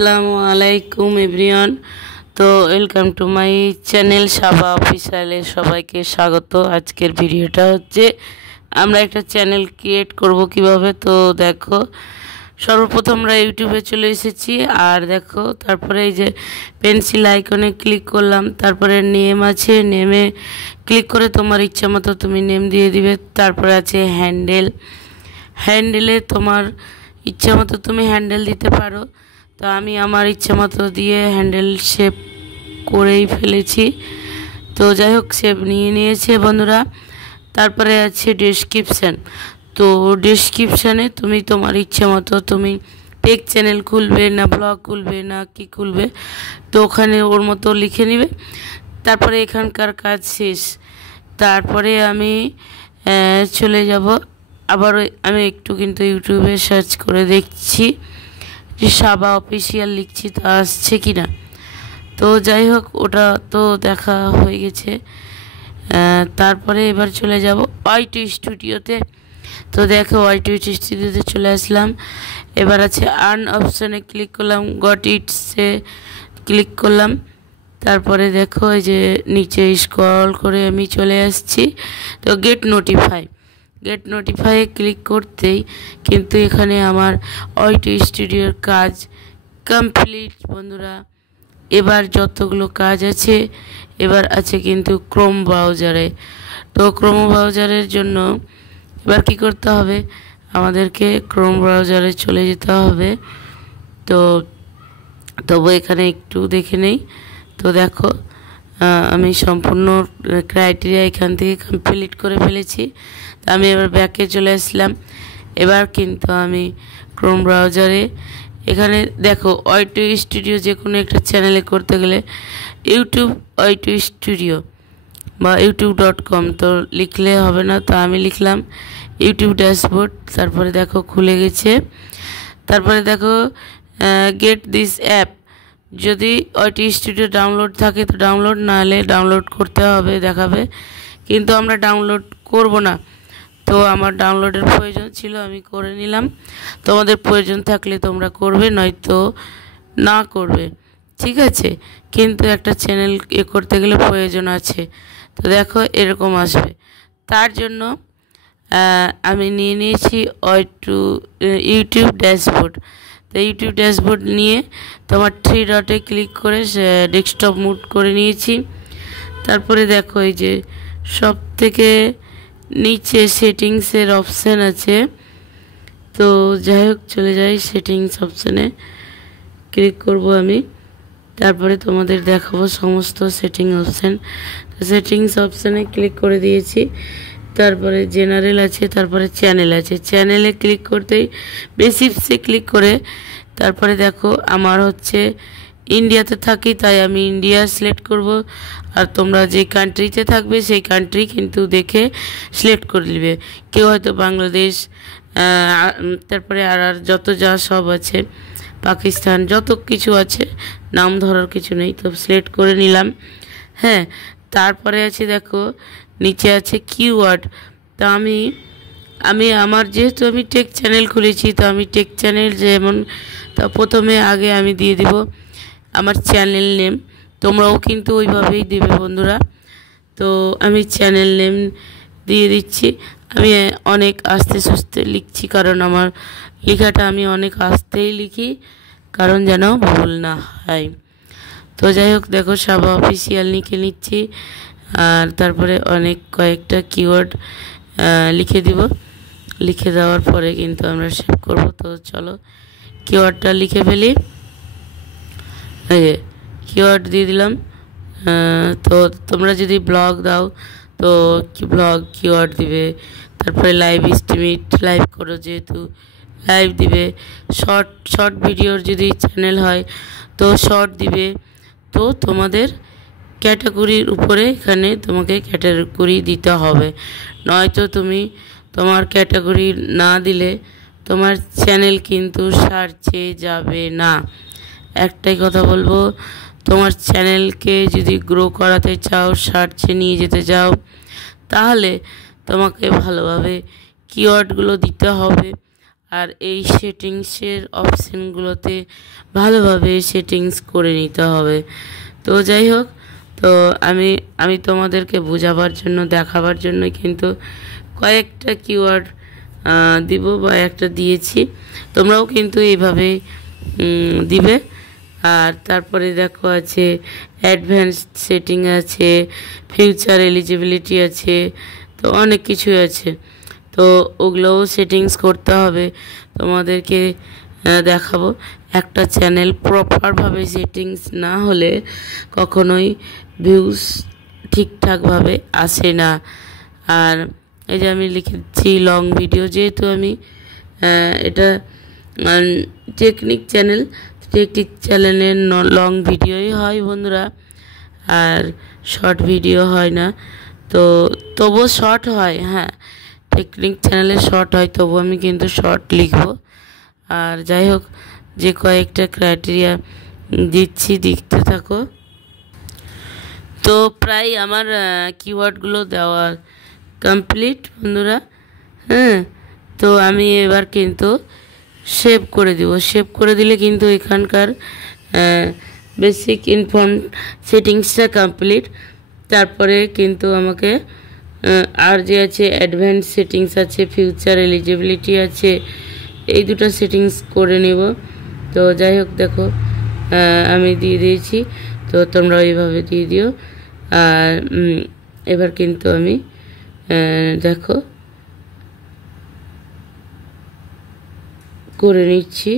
আসসালামু আলাইকুম এভরিওয়ান। তো ওয়েলকাম টু মাই চ্যানেল সাবা অফিসিয়ালে সবাইকে স্বাগত। আজকের ভিডিওটা হচ্ছে আমরা একটা চ্যানেল ক্রিয়েট করব কিভাবে। তো দেখো, সর্বপ্রথম আমরা ইউটিউবে চলে এসেছি, আর দেখো তারপরে এই যে পেন্সিল আইকনে ক্লিক করলাম, তারপরে নেম আছে, নেমে ক্লিক করে তোমার ইচ্ছা মতো তুমি নেম দিয়ে দিবে। তারপরে আছে হ্যান্ডেলে তোমার ইচ্ছা মতো তুমি হ্যান্ডেল দিতে পারো। তো আমি আমার ইচ্ছা মতো দিয়ে হ্যান্ডেল শেপ করেই ফেলেছি। তো যাই হোক, শেপ নিয়েছে বন্ধুরা। তারপরে আছে ডেসক্রিপশান। তো ডেসক্রিপশানে তুমি তোমার ইচ্ছা মতো তুমি টেক চ্যানেল খুলবে না ব্লগ খুলবে না কি খুলবে, তো ওখানে ওর মতো লিখে নিবে। তারপরে এখানকার কাজ শেষ। তারপরে আমি চলে যাব আবার আমি একটু কিন্তু ইউটিউবে সার্চ করে দেখছি যে সাবা অফিসিয়াল লিখছি তা আসছে কি না। তো যাই হোক, ওটা তো দেখা হয়ে গেছে। তারপরে এবার চলে যাব ওয়াই2 স্টুডিওতে। তো দেখো ওয়াই2 স্টুডিওতে চলে আসলাম। এবার আছে আর্ন অপশানে ক্লিক করলাম, গট ইটসে ক্লিক করলাম। তারপরে দেখো এই যে নিচে স্ক্রল করে আমি চলে আসছি। তো গেট নোটিফাই ক্লিক করতেই কিন্তু এখানে আমার ওয়াই2 স্টুডিওর কাজ কমপ্লিট বন্ধুরা। এবার যতগুলো কাজ আছে এবার আছে কিন্তু ক্রোম ব্রাউজারে। তো ক্রোম ব্রাউজারের জন্য এবার কি করতে হবে, আমাদেরকে ক্রোম ব্রাউজারে চলে যেতে হবে। তো তবু এখানে একটু দেখে নেই। তো দেখো, আমি সম্পূর্ণ ক্রাইটেরিয়া এখান থেকে কমপ্লিট করে ফেলেছি। তো আমি এবার ব্যাকে চলে আসলাম। এবার কিন্তু আমি ক্রোম ব্রাউজারে এখানে দেখো ওয়াই2 স্টুডিও যে কোনো একটা চ্যানেলে করতে গেলে ইউটিউব ওয়াই2 স্টুডিও বা youtube.com তো লিখলে হবে না। তো আমি লিখলাম ইউটিউব ড্যাশবোর্ড। তারপরে দেখো খুলে গেছে। তারপরে দেখো গেট দিস অ্যাপ, যদি ওয়াই2 স্টুডিও ডাউনলোড থাকে তো ডাউনলোড, না হলে ডাউনলোড করতে হবে দেখাবে, কিন্তু আমরা ডাউনলোড করব না। তো আমার ডাউনলোডের প্রয়োজন ছিল, আমি করে নিলাম। তোমাদের প্রয়োজন থাকলে তোমরা করবে, নয়তো না করবে, ঠিক আছে। কিন্তু একটা চ্যানেল করতে গেলে প্রয়োজন আছে। তো দেখো এরকম আসবে। তার জন্য আমি নিয়ে নিয়েছি ওয়াই2 ইউটিউব ড্যাশবোর্ড। তো ইউটিউব ড্যাশবোর্ড নিয়ে তোমার 3 ডটে ক্লিক করে ডেস্কটপ মুড করে নিয়েছি। তারপরে দেখো এই যে সব থেকে নিচে সেটিংসের অপশান আছে। তো যাই হোক, চলে যাই সেটিংস অপশানে ক্লিক করব আমি। তারপরে তোমাদের দেখাবো সমস্ত সেটিং অপশান। তো সেটিংস অপশানে ক্লিক করে দিয়েছি। তারপরে জেনারেল আছে, তারপরে চ্যানেল আছে। চ্যানেলে ক্লিক করতেই বেসিক্সে ক্লিক করে তারপরে দেখো আমার হচ্ছে ইন্ডিয়াতে থাকি, তাই আমি ইন্ডিয়া সিলেক্ট করব। আর তোমরা যে কান্ট্রিতে থাকবে সেই কান্ট্রি কিন্তু দেখে সিলেক্ট করে নেবে। কেউ হয়তো বাংলাদেশ, তারপরে আর যত যা সব আছে, পাকিস্তান, যত কিছু আছে, নাম ধরার কিছু নেই। তো সিলেক্ট করে নিলাম। হ্যাঁ, তারপরে আছে দেখো নিচে আছে কিওয়ার্ড। তা আমি আমার যেহেতু আমি টেক চ্যানেল খুলেছি, তো আমি টেক চ্যানেল যেমন, তা প্রথমে আগে আমি দিয়ে দিব আমার চ্যানেল নেম। তোমরাও কিন্তু ওইভাবেই দেবে বন্ধুরা। তো আমি চ্যানেল নেম দিয়ে দিচ্ছি। আমি অনেক আস্তে সুস্তে লিখছি, কারণ আমার লেখাটা আমি অনেক আস্তেই লিখি, কারণ যেন ভুল না হয়। তো যাই হোক, দেখো সাবা অফিসিয়াল লিখে নিচ্ছি। আর তারপরে কয়েকটা কিওয়ার্ড লিখে দিব। লিখে দেওয়ার পরে কিন্তু আমরা সেভ করব। তো চলো কিওয়ার্ডটা লিখে ফেলি। এই যে কিওয়ার্ড দিয়ে দিলাম। তো তোমরা যদি ব্লগ দাও তো ব্লগ কিওয়ার্ড দিবে। তারপরে লাইভ স্ট্রিমিট, লাইভ করো যেহেতু লাইভ দিবে। শর্ট ভিডিওর যদি চ্যানেল হয় তো শর্ট দিবে। তো তোমাদের ক্যাটাগরির উপরে এখানে তোমাকে ক্যাটাগরি দিতে হবে, নয়তো তুমি তোমার ক্যাটাগরি না দিলে তোমার চ্যানেল কিন্তু সার্চে যাবে না। একটাই কথা বলবো, তোমার চ্যানেলকে যদি গ্রো করাতে চাও, সার্চে নিয়ে যেতে চাও, তাহলে তোমাকে ভালোভাবে কিওয়ার্ডগুলো দিতে হবে। আর এই সেটিংসের অপশানগুলোতে ভালোভাবে সেটিংস করে নিতে হবে। তো যাই হোক, তো আমি তোমাদেরকে বোঝাবার জন্য দেখাবার জন্য কিন্তু কয়েকটা কিওয়ার্ড দিব বা একটা দিয়েছি, তোমরাও কিন্তু এইভাবে দিবে। আর তারপরে দেখো আছে অ্যাডভান্স সেটিং আছে, ফিউচার এলিজিবিলিটি আছে, তো অনেক কিছুই আছে। তো ওগুলোও সেটিংস করতে হবে, তোমাদেরকে দেখাবো। একটা চ্যানেল প্রপারভাবে সেটিংস না হলে কখনোই ভিউজ ঠিকঠাকভাবে আসে না। আর এই যে আমি লিখেছি লং ভিডিও, যেহেতু আমি এটা টেকনিক চ্যানেলের লং ভিডিওই হয় বন্ধুরা, আর শর্ট ভিডিও হয় না। তো তবুও শর্ট হয়, হ্যাঁ টেকনিক চ্যানেলে শর্ট হয়, তবু আমি কিন্তু শর্ট লিখব। আর যাই হোক, যে কয়েকটা ক্রাইটেরিয়া দিচ্ছি দেখতে থাকো। তো প্রায় আমার কিওয়ার্ডগুলো দেওয়া কমপ্লিট বন্ধুরা। হ্যাঁ, তো আমি এবার কিন্তু সেভ করে দিব। সেভ করে দিলে কিন্তু এখানকার বেসিক সেটিংসটা কমপ্লিট। তারপরে কিন্তু আমাকে আর যে আছে অ্যাডভান্স সেটিংস আছে, ফিউচার এলিজিবিলিটি আছে, এই দুটো সেটিংস করে নেব। তো যাই হোক, দেখো আমি দিয়ে দিয়েছি, তো তোমরা এইভাবে দিয়ে দিও। আর এবার কিন্তু আমি দেখো করে নিচ্ছি।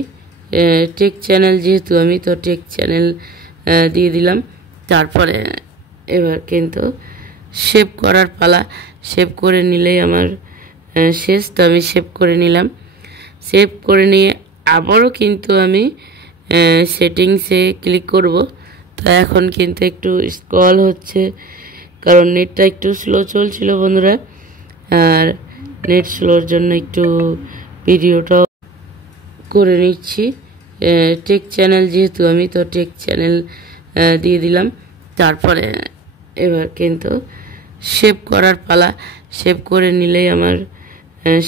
টেক চ্যানেল যেহেতু আমি, তো টেক চ্যানেল দিয়ে দিলাম। তারপরে এবার কিন্তু সেভ করার পালা। সেভ করে নিলেই আমার শেষ। তো আমি সেভ করে নিলাম। সেভ করে নিয়ে আবারও কিন্তু আমি সেটিংসে ক্লিক করব। তো এখন কিন্তু একটু স্ক্রল হচ্ছে, কারণ নেটটা একটু স্লো চলছিল বন্ধুরা। আর নেট স্লোর জন্য একটু ভিডিওটাও করে নিচ্ছি। টেক চ্যানেল যেহেতু আমি, তো টেক চ্যানেল দিয়ে দিলাম। তারপরে এবার কিন্তু সেভ করার পালা। সেভ করে নিলেই আমার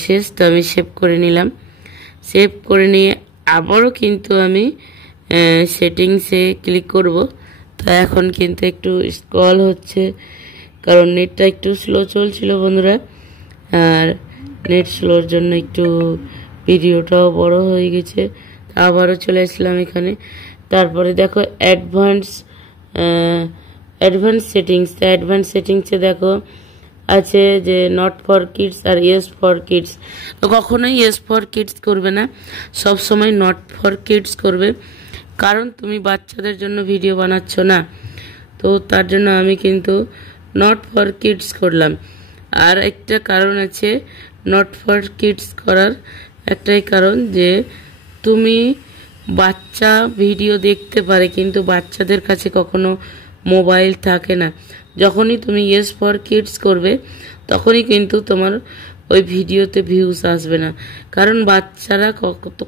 শেষ। তো আমি সেভ করে নিলাম। সেভ করে নিয়ে আবারও কিন্তু আমি সেটিংসে ক্লিক করব। তো এখন কিন্তু একটু স্ক্রল হচ্ছে, কারণ নেটটা একটু স্লো চলছিল বন্ধুরা। আর নেট স্লোর জন্য একটু ভিডিওটাও বড় হয়ে গেছে। আবারও চলে আসলাম এখানে। তারপরে দেখো অ্যাডভান্স সেটিংস। অ্যাডভান্স সেটিংসে দেখো আছে যে নট ফর কিডস আর ইয়েস ফর কিডস। তো কখনোই ইয়েস ফর কিডস করবে না, সব সময় নট ফর কিডস করবে, কারণ তুমি বাচ্চাদের জন্য ভিডিও বানাচ্ছ না। তো তার জন্য আমি কিন্তু নট ফর কিডস করলাম। আর একটা কারণ আছে নট ফর কিডস করার, একটাই কারণ যে তুমি বাচ্চা ভিডিও দেখতে পারে, কিন্তু বাচ্চাদের কাছে কখনো মোবাইল থাকে না। যখনই তুমি ইয়েস ফর কিডস করবে, তখনই কিন্তু তোমার ওই ভিডিওতে ভিউজ আসবে না, কারণ বাচ্চারা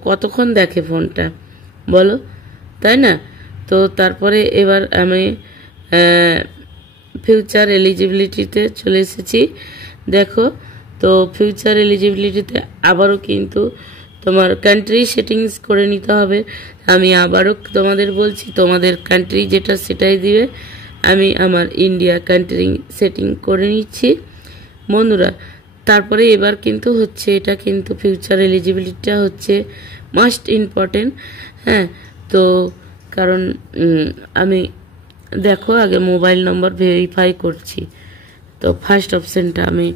কতক্ষণ দেখে ফোনটা, বলো, তাই না? তো তারপরে এবার আমি ফিউচার এলিজিবিলিটিতে চলে এসেছি। দেখো, তো ফিউচার এলিজিবিলিটিতে আবারও কিন্তু তোমার কান্ট্রি সেটিংস করে নিতে হবে। আমি আবারও তোমাদের বলছি, তোমাদের কান্ট্রি যেটা সেটাই দিবে। আমি আমার ইন্ডিয়া কান্ট্রি সেটিং করে নিচ্ছি বন্ধুরা। তারপরে এবার কিন্তু হচ্ছে, এটা কিন্তু ফিউচার এলিজিবিলিটিটা হচ্ছে মাস্ট ইম্পর্টেন্ট। হ্যাঁ, তো কারণ আমি দেখো আগে মোবাইল নম্বর ভেরিফাই করছি। তো ফার্স্ট অপশানটা আমি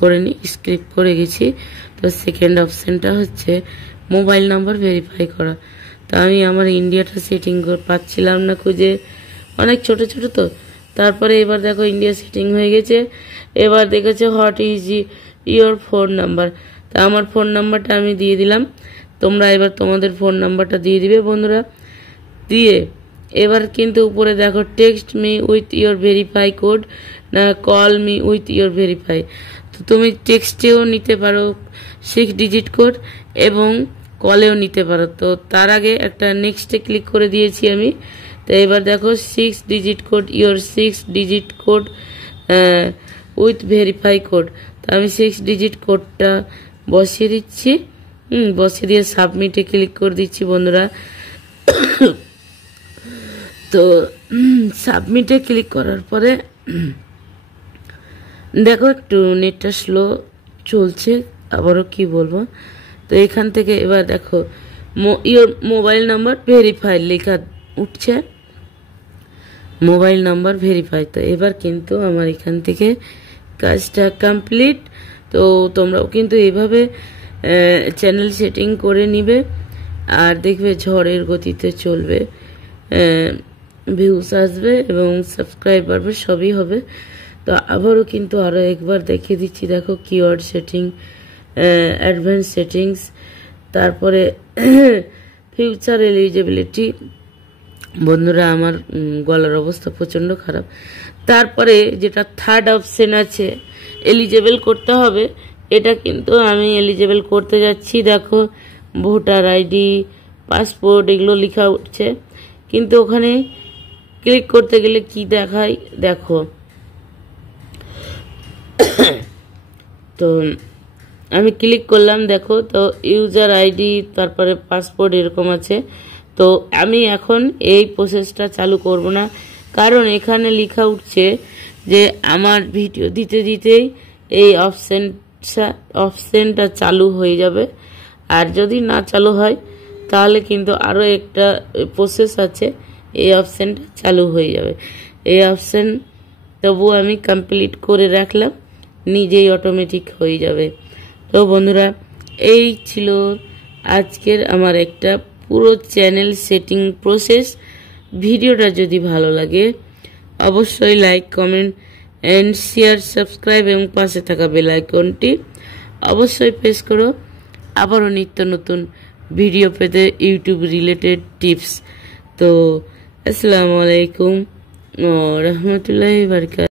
করে নিই, স্ক্রিপ্ট করে গেছি। তো সেকেন্ড অপশানটা হচ্ছে মোবাইল নাম্বার ভেরিফাই করা। তো আমি আমার ইন্ডিয়াটা সেটিং পাচ্ছিলাম না খুঁজে, অনেক ছোট ছোট। তো তারপরে এবার দেখো ইন্ডিয়া সেটিং হয়ে গেছে। এবার দেখেছে what is your phone number. তা আমার ফোন নাম্বারটা আমি দিয়ে দিলাম। তোমরা এবার তোমাদের ফোন নাম্বারটা দিয়ে দিবে বন্ধুরা। দিয়ে এবার কিন্তু উপরে দেখো text me with your verify code, না call me with your verify. তো তুমি টেক্সটেও নিতে পারো 6 ডিজিট কোড, এবং কলেও নিতে পারো। তো তার আগে একটা নেক্সটে ক্লিক করে দিয়েছি আমি। তো এবার দেখো 6 digit code, your 6 digit code with verify code. তো আমি 6 ডিজিট কোডটা বসিয়ে দিচ্ছি বসিয়ে দিয়ে সাবমিটে ক্লিক করে দিচ্ছি বন্ধুরা। তো সাবমিটে ক্লিক করার পরে দেখো একটু নেটটা স্লো চলছে, আবারও কি বলবো। তো এখান থেকে এবার দেখো ইওর মোবাইল নাম্বার ভেরিফাইড লেখা উঠছে, মোবাইল নাম্বার ভেরিফাই। তো এবার কিন্তু আমার এখান থেকে কাজটা কমপ্লিট। তো তোমরাও কিন্তু এইভাবে চ্যানেল সেটিং করে নিবে, আর দেখবে ঝড়ের গতিতে চলবে, ভিউস আসবে এবং সাবস্ক্রাইব বাড়বে, সবই হবে। তো আবারও কিন্তু আরও একবার দেখিয়ে দিচ্ছি, দেখো কিওয়ার্ড সেটিং, অ্যাডভান্স সেটিংস, তারপরে ফিউচার এলিজিবিলিটি। বন্ধুরা আমার গলার অবস্থা প্রচণ্ড খারাপ। তারপরে যেটা থার্ড অপশন আছে এলিজেবল করতে হবে, এটা কিন্তু আমি এলিজেবল করতে যাচ্ছি। দেখো ভোটার আইডি, পাসপোর্ট এগুলো লেখা উঠছে, কিন্তু ওখানে ক্লিক করতে গেলে কি দেখায় দেখো। তো আমি ক্লিক করলাম, দেখো তো ইউজার আইডি তারপরে পাসপোর্ট এরকম আছে। তো আমি এখন এই প্রসেসটা চালু করব না, কারণ এখানে লেখা উঠছে যে আমার ভিডিও দিতে দিতেই এই অপশনটা চালু হয়ে যাবে, আর যদি না চালু হয় তাহলে কিন্তু আরও একটা প্রসেস আছে, এই অপশনটা চালু হয়ে যাবে। এই অপশন তবু আমি কমপ্লিট করে রাখলাম, নিজেই অটোমেটিক হয়ে যাবে। তো বন্ধুরা এই ছিল আজকের আমার একটা পুরো চ্যানেল সেটিং প্রসেস। ভিডিওটা যদি ভালো লাগে অবশ্যই like, comment and share, subscribe এবং পাশে থাকা বেল আইকনটি অবশ্যই প্রেস করো আবারও নিত্য নতুন ভিডিও পেতে, ইউটিউব রিলেটেড টিপস। তো আসসালামু আলাইকুম ওয়া রাহমাতুল্লাহি ওয়া বারাকাতুহু।